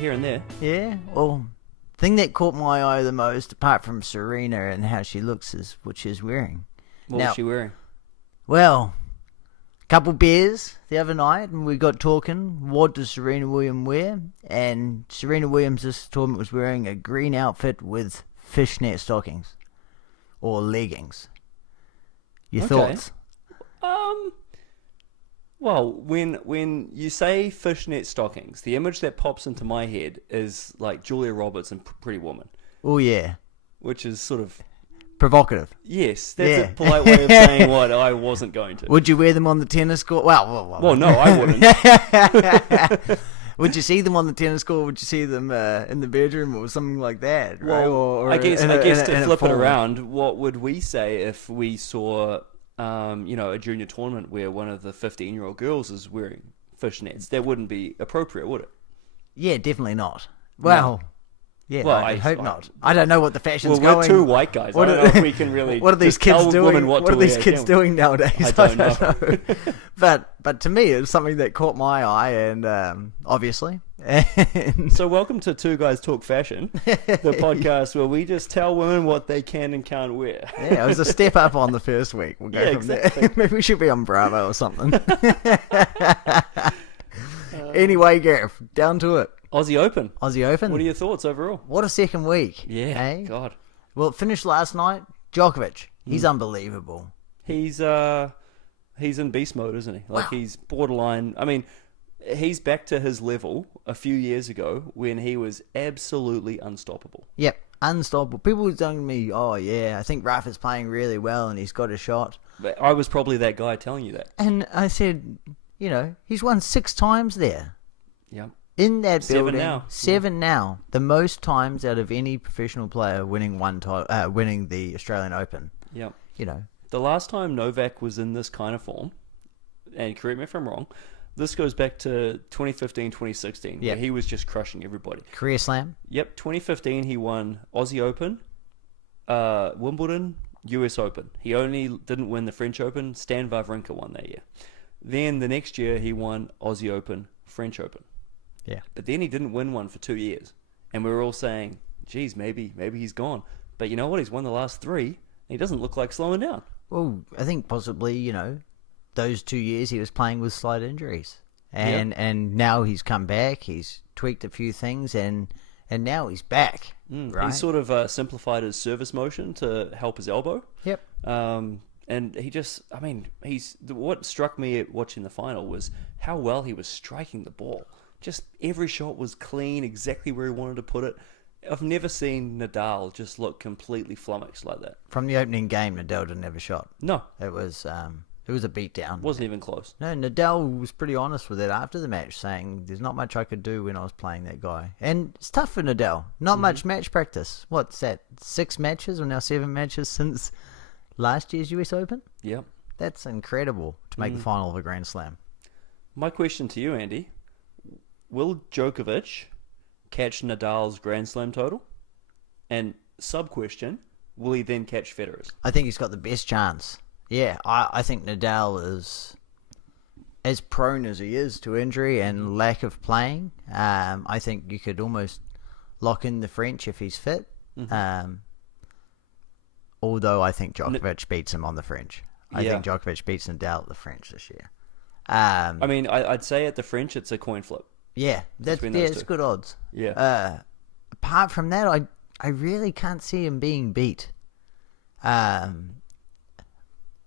here and there. Yeah, well, thing that caught my eye the most, apart from Serena and how she looks, is what she's wearing. What was she wearing? Well, a couple beers the other night, and we got talking, what does Serena Williams wear? And Serena Williams this tournament was wearing a green outfit with fishnet stockings. Or leggings. Your thoughts? Well, when you say fishnet stockings, the image that pops into my head is like Julia Roberts and Pretty Woman. Oh, yeah. Which is sort of... provocative. Yes, that's a polite way of saying what I wasn't going to. Would you wear them on the tennis court? Well, no, I wouldn't. Would you see them on the tennis court? Would you see them in the bedroom or something like that? Right? Well, or I guess to flip it around, what would we say if we saw, a junior tournament where one of the 15-year-old girls is wearing fishnets? That wouldn't be appropriate, would it? Yeah, definitely not. Well, yeah, well, I hope not. I don't know what the fashion's going. We're two white guys. I don't know if we can really. What are these kids doing? What are these kids doing nowadays? I don't know. But to me, it's something that caught my eye, and obviously. So welcome to Two Guys Talk Fashion, the podcast where we just tell women what they can and can't wear. Yeah, it was a step up on the first week. We'll go from exactly. there. Maybe we should be on Bravo or something. Anyway, Gareth, down to it. Aussie Open. Aussie Open. What are your thoughts overall? What a second week. Yeah, eh? God. Well, it finished last night. Djokovic. He's unbelievable. He's in beast mode, isn't he? Like, he's borderline. I mean, he's back to his level a few years ago when he was absolutely unstoppable. Yep, unstoppable. People were telling me, oh, yeah, I think Rafa's playing really well and he's got a shot. But I was probably that guy telling you that. And I said, he's won 6 times there. Yep. In that building, 7 now, the most times out of any professional player winning winning the Australian Open. Yep. The last time Novak was in this kind of form, and correct me if I'm wrong, this goes back to 2015, 2016, where he was just crushing everybody. Career slam. Yep. 2015, he won Aussie Open, Wimbledon, US Open. He only didn't win the French Open. Stan Wawrinka won that year. Then the next year, he won Aussie Open, French Open. Yeah. But then he didn't win one for 2 years. And we were all saying, geez, maybe he's gone. But you know what? He's won the last 3. And he doesn't look like slowing down. Well, I think possibly, those 2 years he was playing with slight injuries. And now he's come back. He's tweaked a few things and now he's back. Right? He's sort of simplified his service motion to help his elbow. Yep. And he just, what struck me at watching the final was how well he was striking the ball. Just every shot was clean, exactly where he wanted to put it. I've never seen Nadal just look completely flummoxed like that. From the opening game, Nadal didn't have a shot. No. It was a beatdown. Wasn't even close. No, Nadal was pretty honest with it after the match, saying there's not much I could do when I was playing that guy. And it's tough for Nadal. Not much match practice. What's that, 6 matches or now 7 matches since last year's US Open? Yep. That's incredible to make the final of a Grand Slam. My question to you, Andy, will Djokovic catch Nadal's Grand Slam total? And sub-question, will he then catch Federer's? I think he's got the best chance. Yeah, I think Nadal is as prone as he is to injury and lack of playing. I think you could almost lock in the French if he's fit. Although I think Djokovic beats him on the French. I think Djokovic beats Nadal at the French this year. I'd say at the French it's a coin flip. Yeah, it's good odds. Yeah. Apart from that, I really can't see him being beat.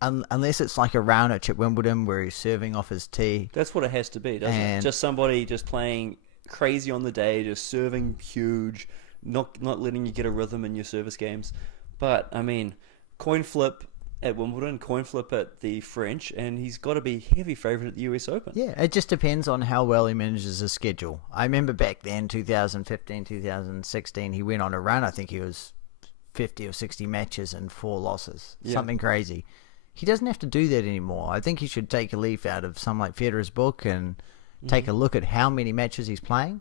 Unless it's like a Raonic at Wimbledon where he's serving off his tee. That's what it has to be, doesn't it? Just somebody just playing crazy on the day, just serving huge, not letting you get a rhythm in your service games. But, coin flip at Wimbledon, coin flip at the French, and he's got to be heavy favourite at the US Open. Yeah, it just depends on how well he manages his schedule. I remember back then, 2015, 2016, he went on a run. I think he was 50 or 60 matches and 4 losses. Yeah. Something crazy. He doesn't have to do that anymore. I think he should take a leaf out of some like Federer's book and take a look at how many matches he's playing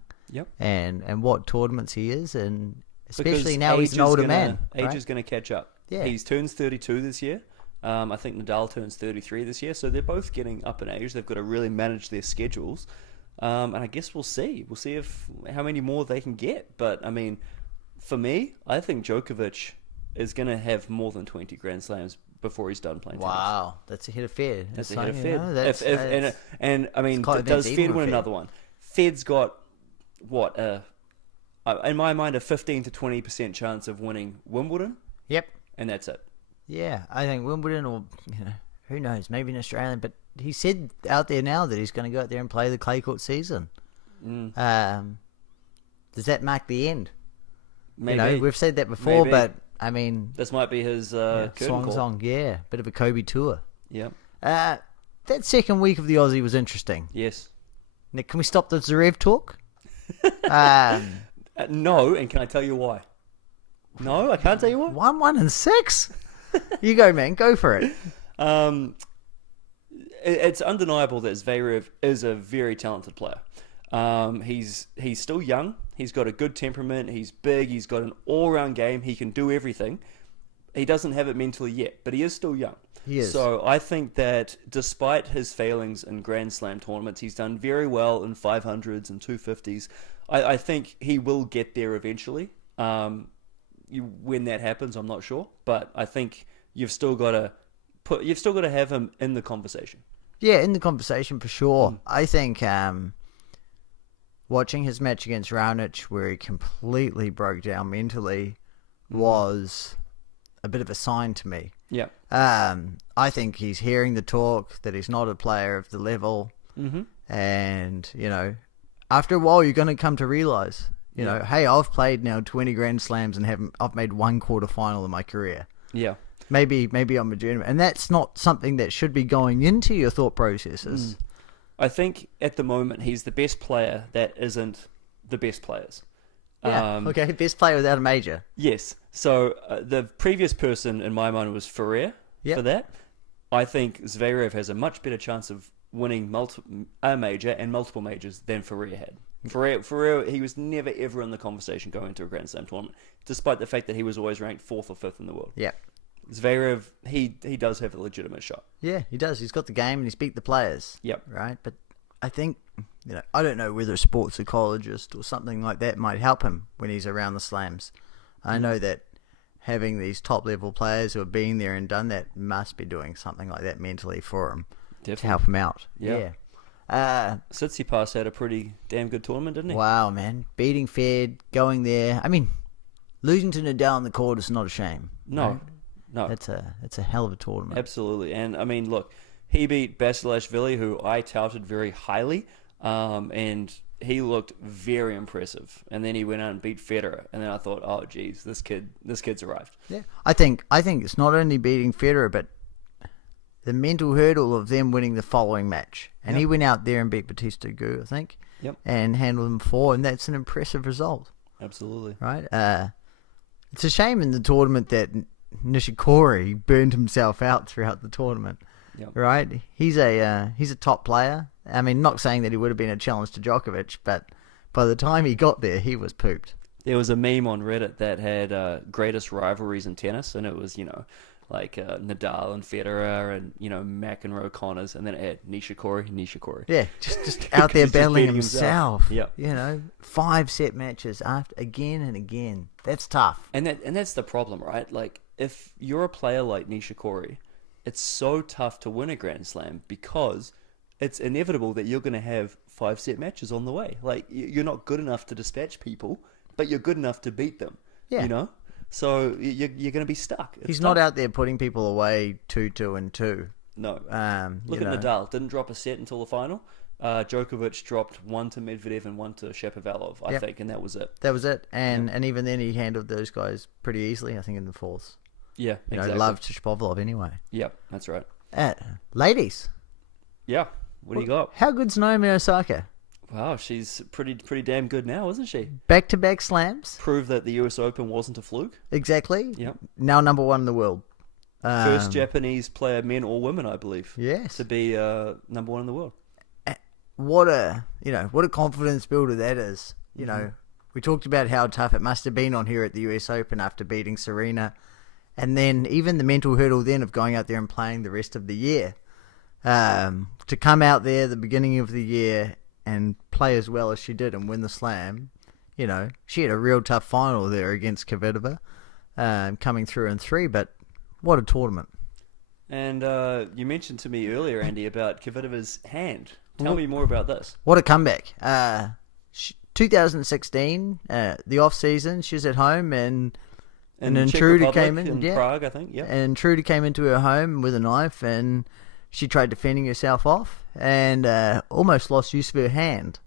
and what tournaments he is, and especially because now he's an older man. Age is going to catch up. Yeah. He turns 32 this year. I think Nadal turns 33 this year, so they're both getting up in age. They've got to really manage their schedules. And I guess we'll see. We'll see how many more they can get. But, I mean, for me, I think Djokovic is going to have more than 20 Grand Slams before he's done playing tennis. Wow, that's ahead of Fed. That's ahead of Fed. And I mean, does Fed win another one? Fed's got, what, in my mind, a 15 to 20% chance of winning Wimbledon. Yep. And that's it. Yeah, I think Wimbledon, or who knows, maybe an Australian. But he said out there now that he's going to go out there and play the clay court season. Does that mark the end? Maybe. We've said that before, but I mean, this might be his swan song. Yeah, bit of a Kobe tour. Yep. That second week of the Aussie was interesting. Yes. Nick, can we stop the Zverev talk? No, and can I tell you why? No, I can't tell you why. 1-1-6. You go, man. Go for it. It's undeniable that Zverev is a very talented player. He's still young. He's got a good temperament. He's big. He's got an all-round game. He can do everything. He doesn't have it mentally yet, but he is still young. He is. So I think that despite his failings in Grand Slam tournaments, he's done very well in 500s and 250s. I think he will get there eventually. When that happens, I'm not sure, but I think you've still got to have him in the conversation. Yeah, in the conversation for sure. I think watching his match against Raonic, where he completely broke down mentally, was a bit of a sign to me. Yeah. I think he's hearing the talk that he's not a player of the level, and after a while, you're going to come to realize. Hey, I've played now 20 Grand Slams and I've made one quarterfinal in my career. Yeah. Maybe I'm a journeyman. And that's not something that should be going into your thought processes. I think at the moment he's the best player that isn't the best players. Yeah. Okay, best player without a major. Yes. So the previous person in my mind was Ferrer for that. I think Zverev has a much better chance of winning a major and multiple majors than Ferrer had. Ferrer, he was never ever in the conversation going into a Grand Slam tournament, despite the fact that he was always ranked 4th or 5th in the world. Yeah. Zverev, he does have a legitimate shot. Yeah, he does. He's got the game and he's beat the players. Yep. Right? But I think, I don't know whether a sports psychologist or something like that might help him when he's around the slams. I know that having these top-level players who have been there and done that must be doing something like that mentally for him. Definitely. To help him out. Yeah. Tsitsipas had a pretty damn good tournament, didn't he? Wow, man. Beating Fed, going there. I mean, losing to Nadal on the court is not a shame. No. Right? No. It's a hell of a tournament. Absolutely. And, I mean, look, he beat Basilashvili, who I touted very highly, and he looked very impressive. And then he went out and beat Federer. And then I thought, oh, geez, this kid's arrived. Yeah. I think it's not only beating Federer, but the mental hurdle of them winning the following match. And he went out there and beat Batista Agut, I think. Yep. And handled him 4, and that's an impressive result. Absolutely. Right? It's a shame in the tournament that Nishikori burned himself out throughout the tournament. Yep. Right? He's a top player. I mean, not saying that he would have been a challenge to Djokovic, but by the time he got there, he was pooped. There was a meme on Reddit that had greatest rivalries in tennis, and it was, like Nadal and Federer and, McEnroe, Connors, and then it had Nishikori. Yeah, just out there battling himself. Yeah. 5-set matches again and again. That's tough. And that's the problem, right? Like, if you're a player like Nishikori, it's so tough to win a Grand Slam because it's inevitable that you're going to have 5-set matches on the way. Like, you're not good enough to dispatch people, but you're good enough to beat them. Yeah. So you're going to be stuck. He's not out there putting people away 2-2 and 2. No. Look at Nadal. Didn't drop a set until the final. Djokovic dropped 1 to Medvedev and 1 to Shapovalov, I think, and that was it. That was it. And even then he handled those guys pretty easily, I think, in the fourths. Yeah, exactly. Loved Shapovalov anyway. Yeah, that's right. Ladies. Yeah. What do you got? How good's Naomi Osaka? Wow, she's pretty damn good now, isn't she? Back-to-back slams. Proved that the US Open wasn't a fluke. Exactly. Yep. Now number 1 in the world. First Japanese player, men or women, I believe. Yes. To be number 1 in the world. What a confidence builder that is. We talked about how tough it must have been on her at the US Open after beating Serena. And then even the mental hurdle then of going out there and playing the rest of the year. To come out there at the beginning of the year and play as well as she did and win the slam, she had a real tough final there against Kvitova, coming through in 3, but what a tournament. And you mentioned to me earlier, Andy, about Kvitova's hand. Tell me more about this. What a comeback. 2016, the off-season, she was at home and an intruder came in. Prague, I think, yeah. An intruder came into her home with a knife and she tried defending herself off and almost lost use of her hand.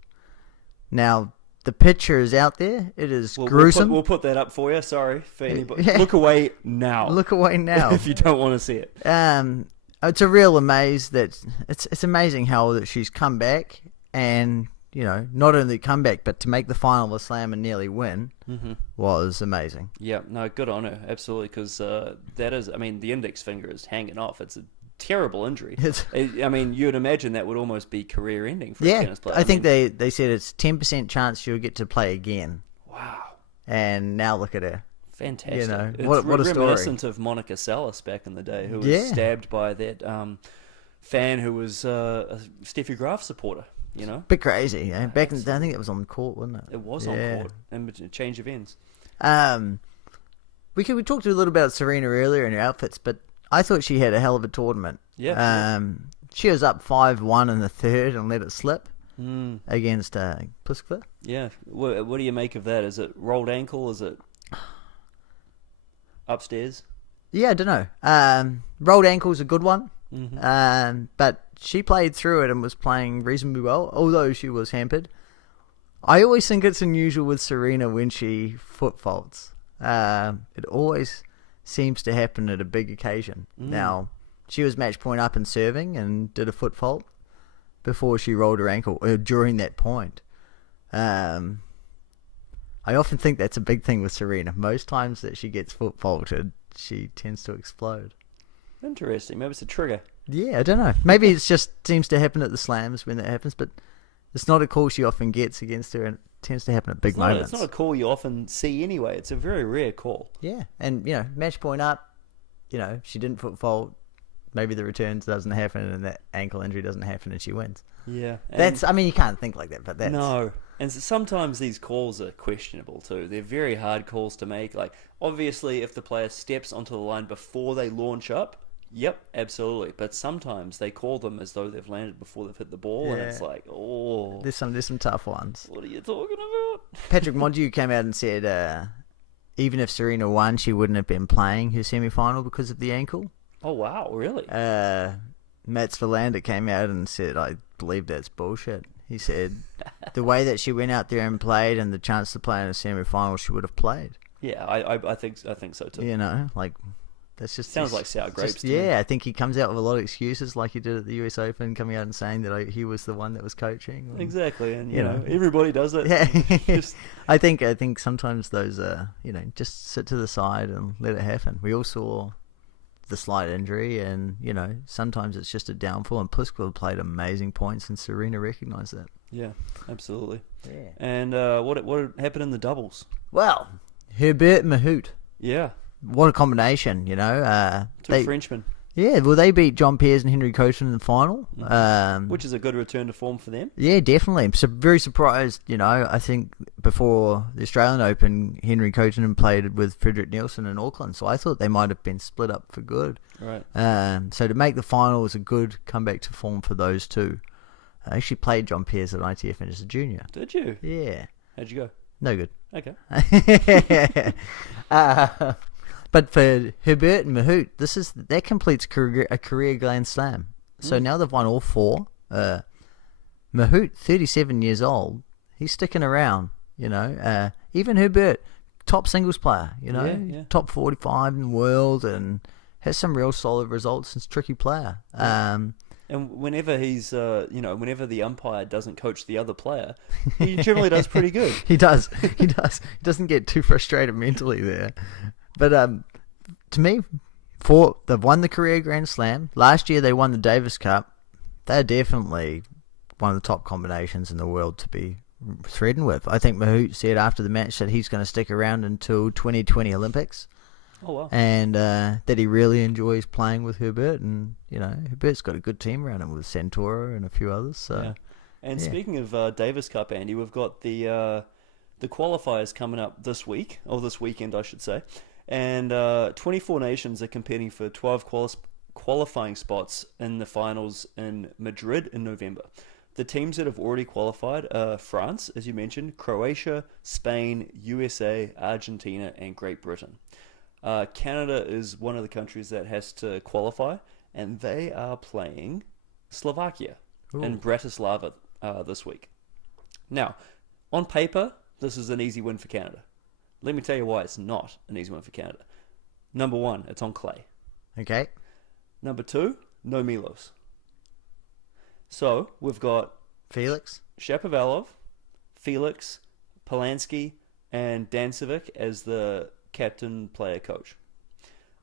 Now, the picture is out there. It is gruesome. We'll put that up for you. Sorry for anybody. Yeah. Look away now. Look away now. If you don't want to see it. It's a real amaze that it's amazing how that she's come back and, not only come back, but to make the final of the slam and nearly win was amazing. Yeah, no, good on her. Absolutely. Because that is, the index finger is hanging off. It's a terrible injury. You'd imagine that would almost be career ending for a tennis player. I think they said it's 10% chance she'll get to play again. Wow. And now look at her. Fantastic. It's what a story. Reminiscent of Monica Seles back in the day, who was stabbed by that fan who was a Steffi Graf supporter. Bit crazy. Yeah? Back in, I think it was on court, wasn't it? It was on court. And change of ends. We talked a little about Serena earlier in her outfits, but I thought she had a hell of a tournament. Yeah. She was up 5-1 in the third and let it slip against Pliskova. Yeah. What do you make of that? Is it rolled ankle? Is it upstairs? Yeah, I don't know. Rolled ankle's a good one. Mm-hmm. But she played through it and was playing reasonably well, although she was hampered. I always think it's unusual with Serena when she foot faults. It always seems to happen at a big occasion. Now, she was match point up and serving and did a foot fault before she rolled her ankle, during that point. I often think that's a big thing with Serena. Most times that she gets foot faulted, she tends to explode. Interesting. Maybe it's a trigger. Yeah, I don't know. Maybe it just seems to happen at the slams when that happens, but it's not a call she often gets against her, and it tends to happen at big moments. It's not a call you often see anyway. It's a very rare call. Yeah, and, match point up, she didn't foot fault. Maybe the returns doesn't happen and that ankle injury doesn't happen and she wins. Yeah. You can't think like that, but that's... No. And sometimes these calls are questionable too. They're very hard calls to make. Like, obviously, if the player steps onto the line before they launch up, yep, absolutely. But sometimes they call them as though they've landed before they've hit the ball, and it's like, oh... There's some tough ones. What are you talking about? Patrick Montague came out and said even if Serena won, she wouldn't have been playing her semi-final because of the ankle. Oh, wow, really? Mats Verlander came out and said, I believe that's bullshit. He said the way that she went out there and played and the chance to play in a semi-final, she would have played. Yeah, I think so too. That's just... Sounds like sour grapes to me. me. I think he comes out with a lot of excuses like he did at the US Open, coming out and saying that he was the one that was coaching. Exactly, and everybody does it. Yeah. I think sometimes those, just sit to the side and let it happen. We all saw the slight injury, and sometimes it's just a downfall, and Pliskova played amazing points and Serena recognised that. Yeah, absolutely. Yeah. And what happened in the doubles? Well, Herbert Mahut. Yeah. What a combination, Two Frenchmen. Yeah, well, they beat John Peers and Henry Coachman in the final. Which is a good return to form for them. Yeah, definitely. I'm very surprised, I think before the Australian Open, Henry Coachman played with Frederick Nielsen in Auckland, so I thought they might have been split up for good. Right. So to make the final was a good comeback to form for those two. I actually played John Peers at ITF and as a junior. Did you? Yeah. How'd you go? No good. Okay. But for Herbert and Mahut, that completes a career Grand Slam. So now they've won all four. Mahut, 37 years old, he's sticking around. Even Herbert, top singles player. Top 45 in the world, and has some real solid results. He's a tricky player. And whenever he's, whenever the umpire doesn't coach the other player, he generally does pretty good. He does. He doesn't get too frustrated mentally there. But to me, they've won the career Grand Slam. Last year they won the Davis Cup. They're definitely one of the top combinations in the world to be threatened with. I think Mahut said after the match that he's going to stick around until 2020 Olympics. Oh, wow. And that he really enjoys playing with Herbert. And, Herbert's got a good team around him with Santoro and a few others. So. And speaking of Davis Cup, Andy, we've got the qualifiers coming up this week, or this weekend, I should say. And 24 nations are competing for 12 qualifying spots in the finals in Madrid in November. The teams that have already qualified are France, as you mentioned, Croatia, Spain, USA, Argentina, and Great Britain. Canada is one of the countries that has to qualify, and they are playing Slovakia in Bratislava this week. Now, on paper, this is an easy win for Canada. Let me tell you why it's not an easy win for Canada. Number one, it's on clay. Okay. Number two, no Milos. So, we've got Felix, Shapovalov, Felix, Polanski, and Dancevic as the captain player coach.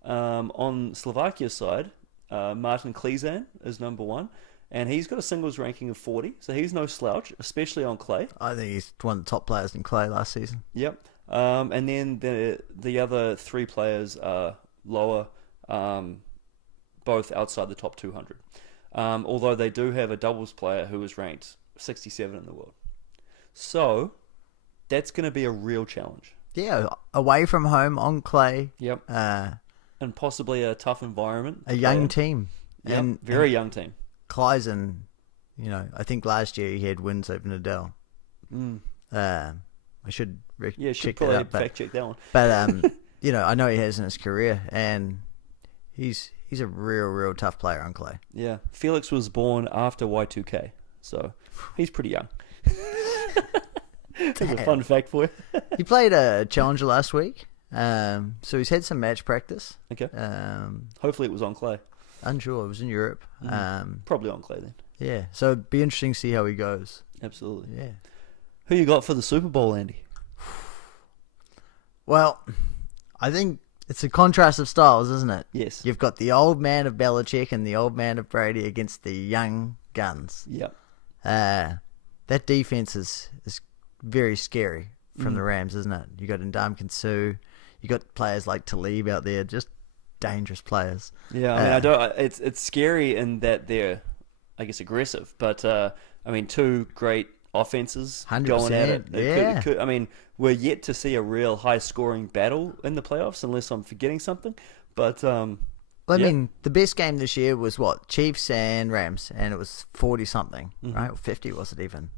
On Slovakia's side, Martin Klizan is number one, and he's got a singles ranking of 40, so he's no slouch, especially on clay. I think he's one of the top players in clay last season. Yep. And then the other three players are lower, both outside the top 200. Although they do have a doubles player who is ranked 67 in the world. So, that's going to be a real challenge. Yeah, away from home on clay. Yep. And possibly a tough environment. A young team. Yep, very young team. Kleisen, I think last year he had wins over Nadal. I should check that out. Fact check that one. But, I know he has in his career, and he's a real tough player on clay. Yeah. Felix was born after Y2K, so he's pretty young. That's a fun fact for you. He played a challenger last week, so he's had some match practice. Okay. Hopefully it was on clay. Unsure. It was in Europe. Probably on clay then. Yeah, so it'd be interesting to see how he goes. Absolutely. Yeah. Who you got for the SuperBowl, Andy? Well, I think it's a contrast of styles, isn't it? Yes. You've got the old man of Belichick and the old man of Brady against the young guns. Yep. That defense is very scary from the Rams, isn't it? You got Ndamukong Suh, you got players like Talib out there, just dangerous players. Yeah, I mean, it's scary in that they're, I guess, aggressive, but two great offenses 100%, going at it. Yeah. We're yet to see a real high-scoring battle in the playoffs, unless I'm forgetting something. But I mean, the best game this year was what? Chiefs and Rams, and it was 40-something, right? Or 50 was it even?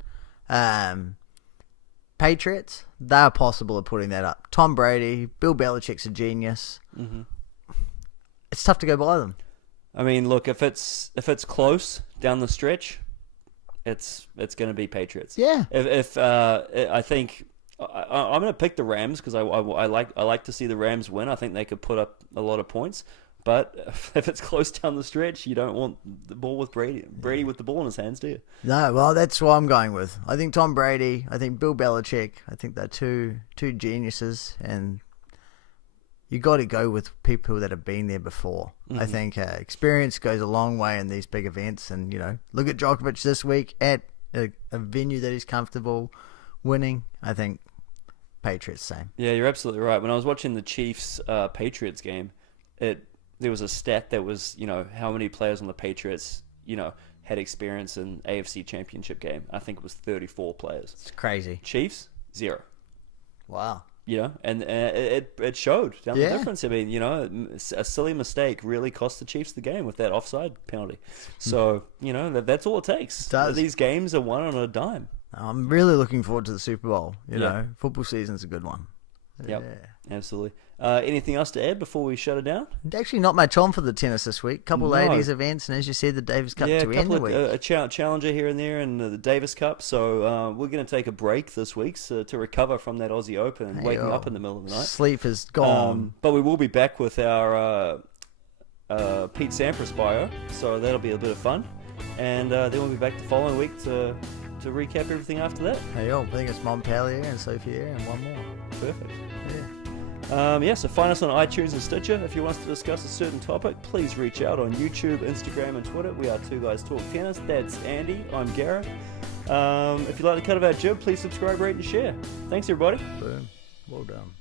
Patriots, they're possible of putting that up. Tom Brady, Bill Belichick's a genius. It's tough to go by them. I mean, look, if it's close down the stretch, it's going to be Patriots. Yeah. If I think I'm going to pick the Rams because I like to see the Rams win. I think they could put up a lot of points. But if it's close down the stretch, you don't want the ball with Brady with the ball in his hands, do you? No, well, that's what I'm going with. I think Tom Brady, I think Bill Belichick, I think they're two geniuses, and you got to go with people that have been there before. I think experience goes a long way in these big events, and look at Djokovic this week at a venue that he's comfortable winning. I think Patriots same. Yeah, you're absolutely right. When I was watching the Chiefs Patriots game, there was a stat that was, how many players on the Patriots, had experience in AFC Championship game. I think it was 34 players. It's crazy. Chiefs, 0. Wow. And it showed down the difference. I mean, a silly mistake really cost the Chiefs the game with that offside penalty. So, that's all it takes. It does. These games are won on a dime. I'm really looking forward to the Super Bowl. Football season's a good one. Yep, absolutely. Anything else to add before we shut it down? Actually, not much on for the tennis this week. Couple ladies events, and as you said, the Davis Cup to end the week. A challenger here and there, and the Davis Cup. So we're going to take a break this week to recover from that Aussie Open and waking up in the middle of the night. Sleep is gone. But we will be back with our Pete Sampras bio, so that'll be a bit of fun. And then we'll be back the following week to recap everything after that. I think it's Montpellier and Sophia and one more. Perfect. Yeah. So find us on iTunes and Stitcher. If you want us to discuss a certain topic, please reach out on YouTube, Instagram, and Twitter. We are Two Guys Talk Tennis. That's Andy. I'm Gareth. If you'd like to cut of our jib, please subscribe, rate, and share. Thanks, everybody. Boom. Well done.